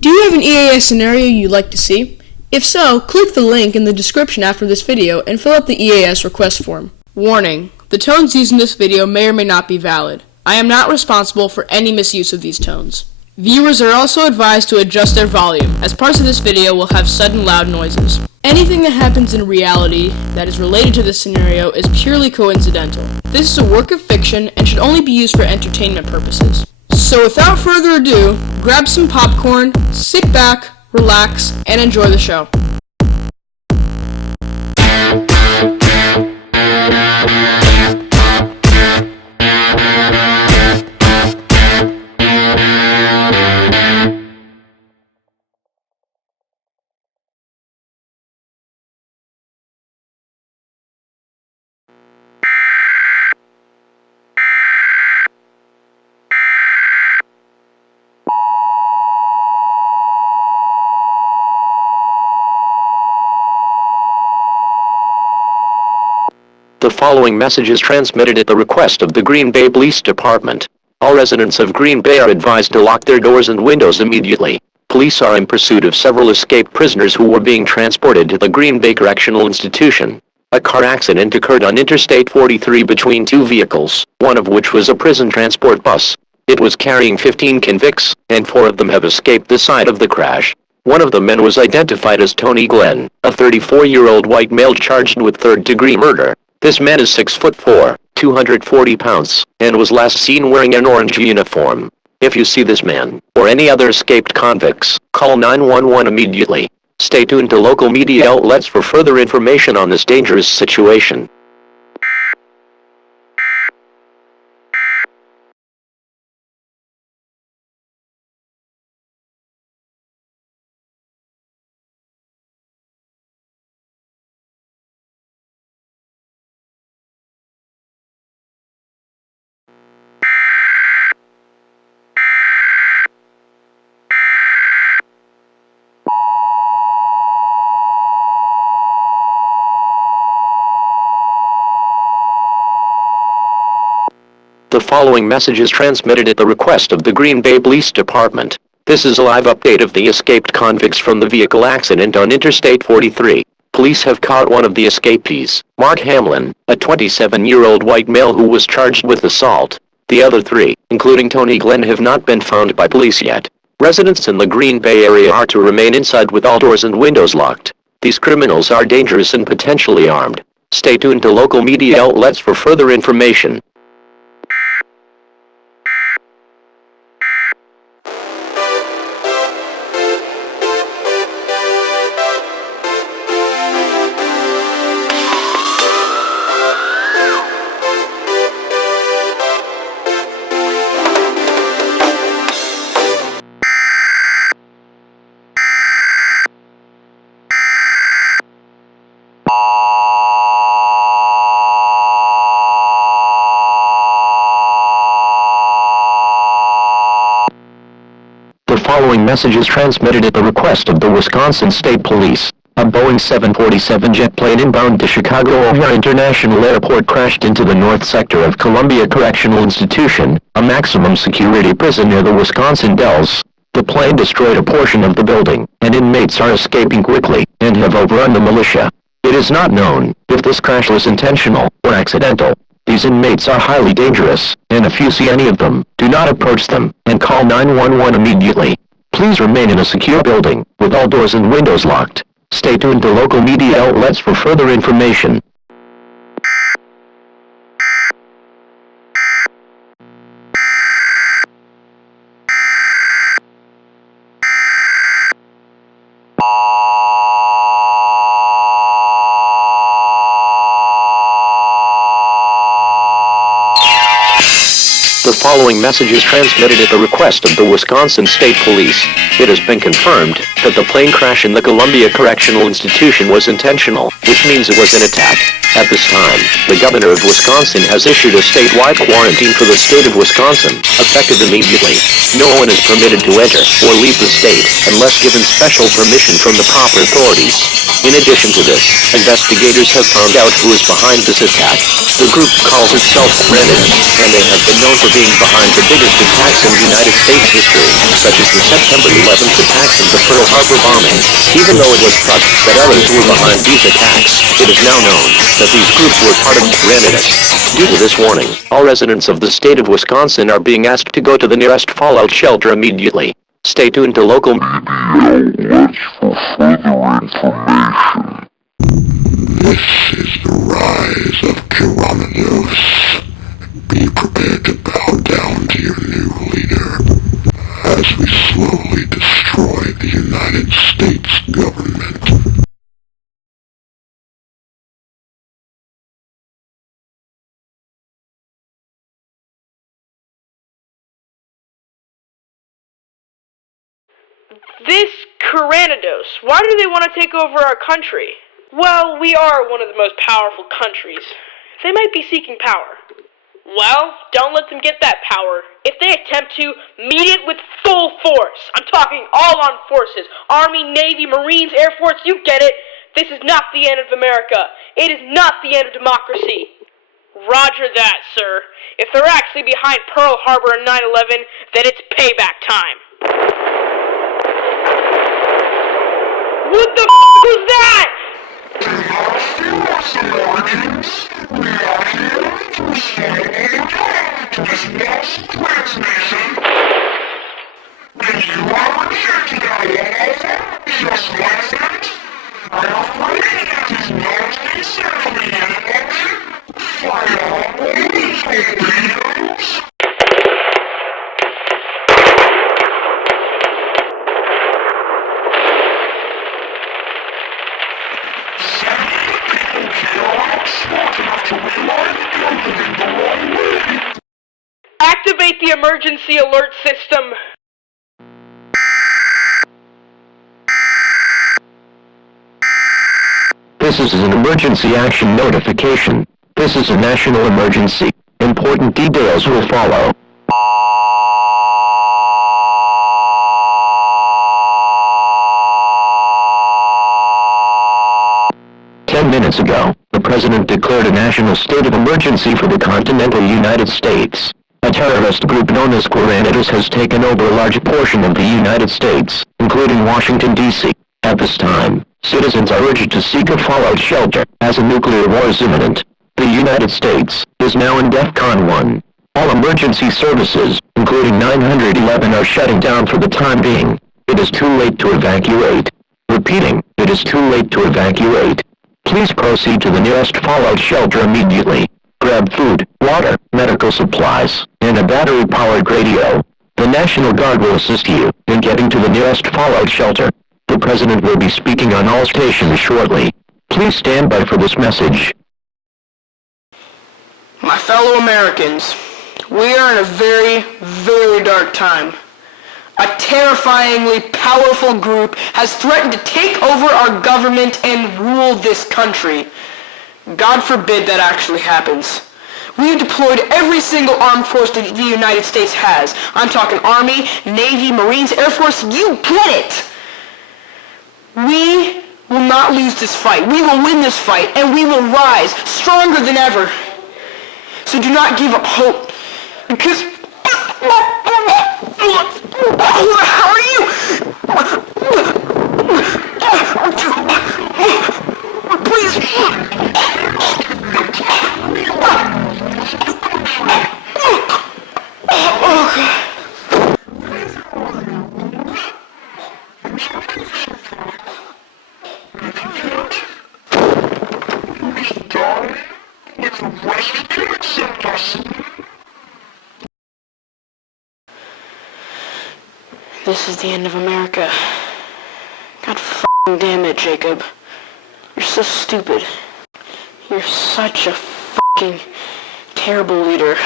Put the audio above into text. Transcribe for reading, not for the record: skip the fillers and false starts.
Do you have an EAS scenario you'd like to see? If so, click the link in the description after this video and fill out the EAS request form. Warning: the tones used in this video may or may not be valid. I am not responsible for any misuse of these tones. Viewers are also advised to adjust their volume, as parts of this video will have sudden loud noises. Anything that happens in reality that is related to this scenario is purely coincidental. This is a work of fiction and should only be used for entertainment purposes. So without further ado, grab some popcorn, sit back, relax, and enjoy the show. The following message is transmitted at the request of the Green Bay Police Department. All residents of Green Bay are advised to lock their doors and windows immediately. Police are in pursuit of several escaped prisoners who were being transported to the Green Bay Correctional Institution. A car accident occurred on Interstate 43 between two vehicles, one of which was a prison transport bus. It was carrying 15 convicts, and 4 of them have escaped the site of the crash. One of the men was identified as Tony Glenn, a 34-year-old white male charged with third-degree murder. This man is 6'4", 240 pounds, and was last seen wearing an orange uniform. If you see this man, or any other escaped convicts, call 911 immediately. Stay tuned to local media outlets for further information on this dangerous situation. The following message is transmitted at the request of the Green Bay Police Department. This is a live update of the escaped convicts from the vehicle accident on Interstate 43. Police have caught one of the escapees, Mark Hamlin, a 27-year-old white male who was charged with assault. The other 3, including Tony Glenn, have not been found by police yet. Residents in the Green Bay area are to remain inside with all doors and windows locked. These criminals are dangerous and potentially armed. Stay tuned to local media outlets for further information. The following message is transmitted at the request of the Wisconsin State Police. A Boeing 747 jet plane inbound to Chicago O'Hare International Airport crashed into the north sector of Columbia Correctional Institution, a maximum security prison near the Wisconsin Dells. The plane destroyed a portion of the building, and inmates are escaping quickly, and have overrun the militia. It is not known if this crash was intentional or accidental. These inmates are highly dangerous, and if you see any of them, do not approach them, and call 911 immediately. Please remain in a secure building, with all doors and windows locked. Stay tuned to local media outlets for further information. The following message is transmitted at the request of the Wisconsin State Police. It has been confirmed that the plane crash in the Columbia Correctional Institution was intentional, which means it was an attack. At this time, the governor of Wisconsin has issued a statewide quarantine for the state of Wisconsin, effective immediately. No one is permitted to enter or leave the state unless given special permission from the proper authorities. In addition to this, investigators have found out who is behind this attack. The group calls itself Reddit, and they have been known for being behind the biggest attacks in United States history, such as the September 11th attacks and the Pearl Harbor bombing. Even though it was thought that others were behind these attacks, it is now known that these groups were part of the randomness. Due to this warning, all residents of the state of Wisconsin are being asked to go to the nearest fallout shelter immediately. Stay tuned to local media for further information. This is the rise of Tyrannos. Be prepared to bow down to your new leader as we slowly destroy the United States government. This Tyrannos, why do they want to take over our country? Well, we are one of the most powerful countries. They might be seeking power. Well, don't let them get that power. If they attempt to, meet it with full force. I'm talking all armed forces. Army, Navy, Marines, Air Force, you get it. This is not the end of America. It is not the end of democracy. Roger that, sir. If they're actually behind Pearl Harbor and 9/11, then it's payback time. What the was that? Activate the emergency alert system. This is an emergency action notification. This is a national emergency. Important details will follow. Minutes ago, the President declared a national state of emergency for the continental United States. A terrorist group known as Tyrannos has taken over a large portion of the United States, including Washington, D.C. At this time, citizens are urged to seek a fallout shelter, as a nuclear war is imminent. The United States is now in DEFCON 1. All emergency services, including 911, are shutting down for the time being. It is too late to evacuate. Repeating, it is too late to evacuate. Please proceed to the nearest fallout shelter immediately. Grab food, water, medical supplies, and a battery-powered radio. The National Guard will assist you in getting to the nearest fallout shelter. The President will be speaking on all stations shortly. Please stand by for this message. My fellow Americans, we are in a very, very dark time. A terrifyingly powerful group has threatened to take over our government and rule this country. God forbid that actually happens. We have deployed every single armed force that the United States has. I'm talking Army, Navy, Marines, Air Force, you get it! We will not lose this fight. We will win this fight, and we will rise stronger than ever. So do not give up hope, because... How are you? Please. Oh, God. This is the end of America. God f***ing damn it, Jacob. You're so stupid. You're such a f***ing terrible leader.